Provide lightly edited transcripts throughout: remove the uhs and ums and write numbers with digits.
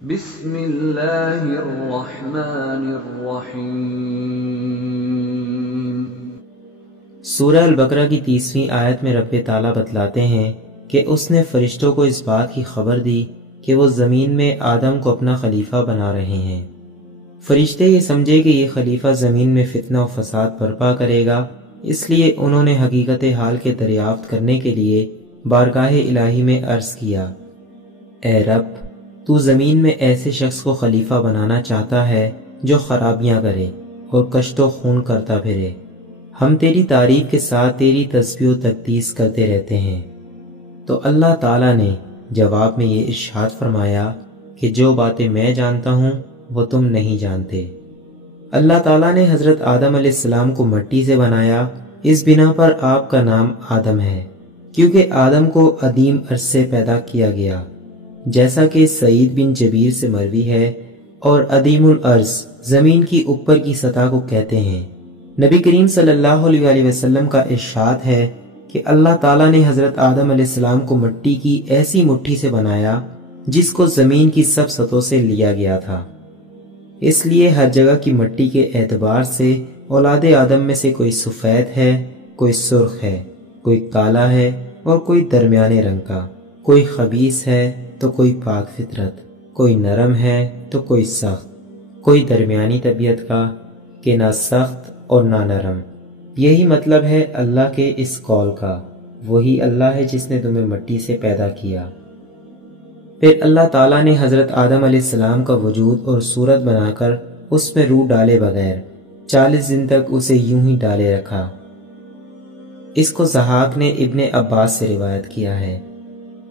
بسم اللہ الرحمن الرحیم۔ سورہ البقرہ کی 30ویں آیت میں رب تعالیٰ بتلاتے ہیں کہ اس نے فرشتوں کو اس بات کی خبر دی کہ وہ زمین میں آدم کو اپنا خلیفہ بنا رہے ہیں۔ فرشتے یہ سمجھے کہ یہ خلیفہ زمین میں فتنہ و فساد برپا کرے گا، اس لیے انہوں نے حقیقت حال کے دریافت کرنے کے لیے بارگاہ الہی میں عرض کیا، اے رب، تو زمین میں ایسے شخص کو خلیفہ بنانا چاہتا ہے جو خرابیاں کرے اور کشت و خون کرتا پھرے۔ ہم تیری تعریف کے ساتھ تیری تسبیح و تقدیس کرتے رہتے ہیں۔ تو اللہ تعالیٰ نے جواب میں یہ ارشاد فرمایا کہ جو باتیں میں جانتا ہوں وہ تم نہیں جانتے۔ اللہ تعالیٰ نے حضرت آدم علیہ السلام کو مٹی سے بنایا، اس بنا پر آپ کا نام آدم ہے، کیونکہ آدم کو عدیم ارض سے پیدا کیا گیا، جیسا کہ سعید بن جبیر سے مروی ہے، اور عدیم الارض زمین کی اوپر کی سطح کو کہتے ہیں۔ نبی کریم صلی اللہ علیہ وسلم کا ارشاد ہے کہ اللہ تعالیٰ نے حضرت آدم علیہ السلام کو مٹی کی ایسی مٹھی سے بنایا جس کو زمین کی سب سطحوں سے لیا گیا تھا، اس لیے ہر جگہ کی مٹی کے اعتبار سے اولاد آدم میں سے کوئی سفید ہے، کوئی سرخ ہے، کوئی کالا ہے اور کوئی درمیانے رنگ کا، کوئی خبیث ہے تو کوئی پاک فطرت، کوئی نرم ہے تو کوئی سخت، کوئی درمیانی طبیعت کا کہ نہ سخت اور نہ نرم۔ یہی مطلب ہے اللہ کے اس قول کا، وہی اللہ ہے جس نے تمہیں مٹی سے پیدا کیا۔ پھر اللہ تعالیٰ نے حضرت آدم علیہ السلام کا وجود اور صورت بنا کر اس میں روح ڈالے بغیر 40 دن تک اسے یوں ہی ڈالے رکھا۔ اس کو ضحاک نے ابن عباس سے روایت کیا ہے،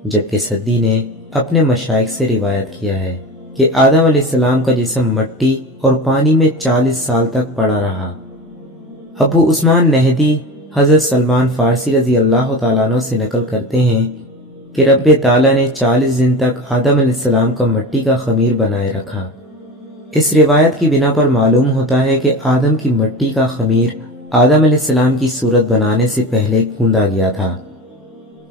جبکہ سدی نے اپنے مشائخ سے روایت کیا ہے کہ آدم علیہ السلام کا جسم مٹی اور پانی میں 40 سال تک پڑا رہا۔ ابو عثمان نہدی حضرت سلمان فارسی رضی اللہ تعالیٰ عنہ سے نقل کرتے ہیں کہ رب تعالیٰ نے 40 دن تک آدم علیہ السلام کا مٹی کا خمیر بنائے رکھا۔ اس روایت کی بنا پر معلوم ہوتا ہے کہ آدم کی مٹی کا خمیر آدم علیہ السلام کی صورت بنانے سے پہلے گوندا گیا تھا۔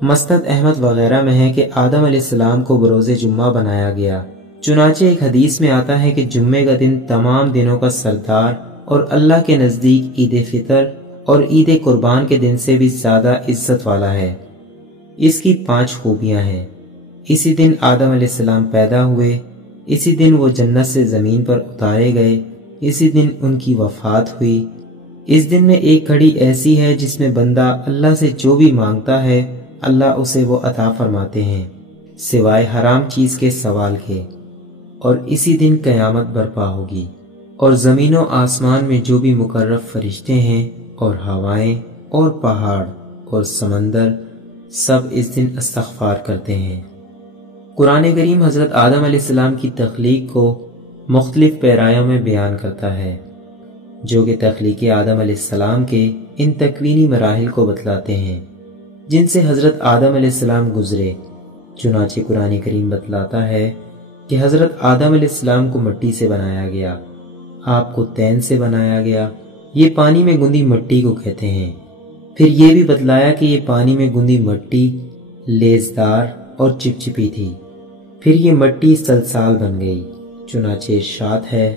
مسند احمد وغیرہ میں ہے کہ آدم علیہ السلام کو بروز جمعہ بنایا گیا، چنانچہ ایک حدیث میں آتا ہے کہ جمعے کا دن تمام دنوں کا سردار اور اللہ کے نزدیک عید فطر اور عید قربان کے دن سے بھی زیادہ عزت والا ہے۔ اس کی 5 خوبیاں ہیں۔ اسی دن آدم علیہ السلام پیدا ہوئے، اسی دن وہ جنت سے زمین پر اتارے گئے، اسی دن ان کی وفات ہوئی۔ اس دن میں ایک گھڑی ایسی ہے جس میں بندہ اللہ سے جو بھی مانگتا ہے اللہ اسے وہ عطا فرماتے ہیں، سوائے حرام چیز کے سوال کے۔ اور اسی دن قیامت برپا ہوگی، اور زمین و آسمان میں جو بھی مقرب فرشتے ہیں اور ہوائیں اور پہاڑ اور سمندر سب اس دن استغفار کرتے ہیں۔ قرآن کریم حضرت آدم علیہ السلام کی تخلیق کو مختلف پیرایوں میں بیان کرتا ہے، جو کہ تخلیق آدم علیہ السلام کے ان تکوینی مراحل کو بتلاتے ہیں جن سے حضرت آدم علیہ السلام گزرے۔ چنانچہ قرآن کریم بتلاتا ہے کہ حضرت آدم علیہ السلام کو مٹی سے بنایا گیا، آپ کو طین سے بنایا گیا، یہ پانی میں گندی مٹی کو کہتے ہیں۔ پھر یہ بھی بتلایا کہ یہ پانی میں گندی مٹی لیزدار اور چپچپی تھی، پھر یہ مٹی سلسال بن گئی۔ چنانچہ ارشاد ہے،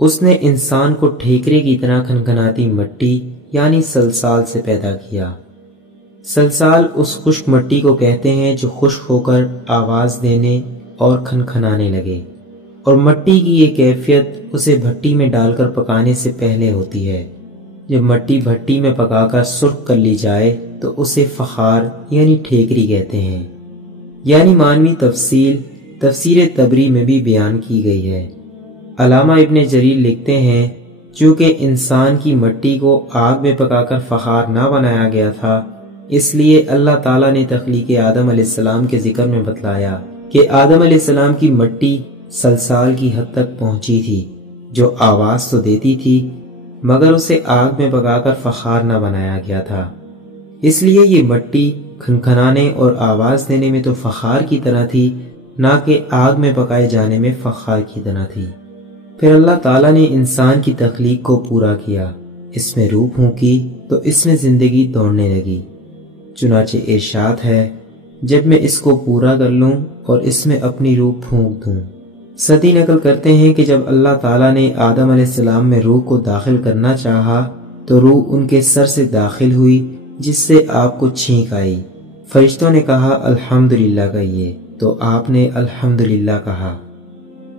اس نے انسان کو ٹھیکرے کی طرح کھنکھناتی مٹی یعنی سلسال سے پیدا کیا۔ سلسال اس خشک مٹی کو کہتے ہیں جو خشک ہو کر آواز دینے اور کھنکھنانے لگے، اور مٹی کی یہ کیفیت اسے بھٹی میں ڈال کر پکانے سے پہلے ہوتی ہے۔ جب مٹی بھٹی میں پکا کر سرخ کر لی جائے تو اسے فخار یعنی ٹھیکری کہتے ہیں، یعنی معنوی تفسیر تبری میں بھی بیان کی گئی ہے۔ علامہ ابن جریر لکھتے ہیں، چونکہ انسان کی مٹی کو آگ میں پکا کر فخار نہ بنایا گیا تھا، اس لیے اللہ تعالیٰ نے تخلیق آدم علیہ السلام کے ذکر میں بتلایا کہ آدم علیہ السلام کی مٹی سلسال کی حد تک پہنچی تھی، جو آواز تو دیتی تھی مگر اسے آگ میں پکا کر فخار نہ بنایا گیا تھا۔ اس لیے یہ مٹی کھنکھنانے اور آواز دینے میں تو فخار کی طرح تھی، نہ کہ آگ میں پکائے جانے میں فخار کی طرح تھی۔ پھر اللہ تعالیٰ نے انسان کی تخلیق کو پورا کیا، اس میں روح پھونکی تو اس میں زندگی دوڑنے لگی۔ چنانچہ ارشاد ہے، جب میں اس کو پورا کر لوں اور اس میں اپنی روح پھونک دوں سدی نقل کرتے ہیں کہ جب اللہ تعالیٰ نے آدم علیہ السلام میں روح کو داخل کرنا چاہا تو روح ان کے سر سے داخل ہوئی، جس سے آپ کو چھینک آئی۔ فرشتوں نے کہا الحمدللہ کہیے، تو آپ نے الحمدللہ کہا۔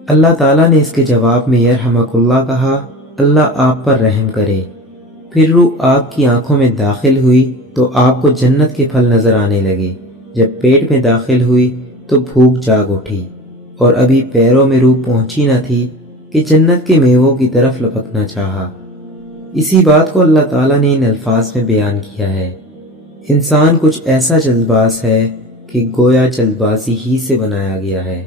اللہ تعالیٰ نے اس کے جواب میں یرحمک اللہ کہا، اللہ آپ پر رحم کرے۔ پھر روح آپ کی آنکھوں میں داخل ہوئی تو آپ کو جنت کے پھل نظر آنے لگے۔ جب پیٹ میں داخل ہوئی تو بھوک جاگ اٹھی، اور ابھی پیروں میں روح پہنچی نہ تھی کہ جنت کے میووں کی طرف لپکنا چاہا۔ اسی بات کو اللہ تعالیٰ نے ان الفاظ میں بیان کیا ہے۔ انسان کچھ ایسا جلد باز ہے کہ گویا جلد بازی ہی سے بنایا گیا ہے۔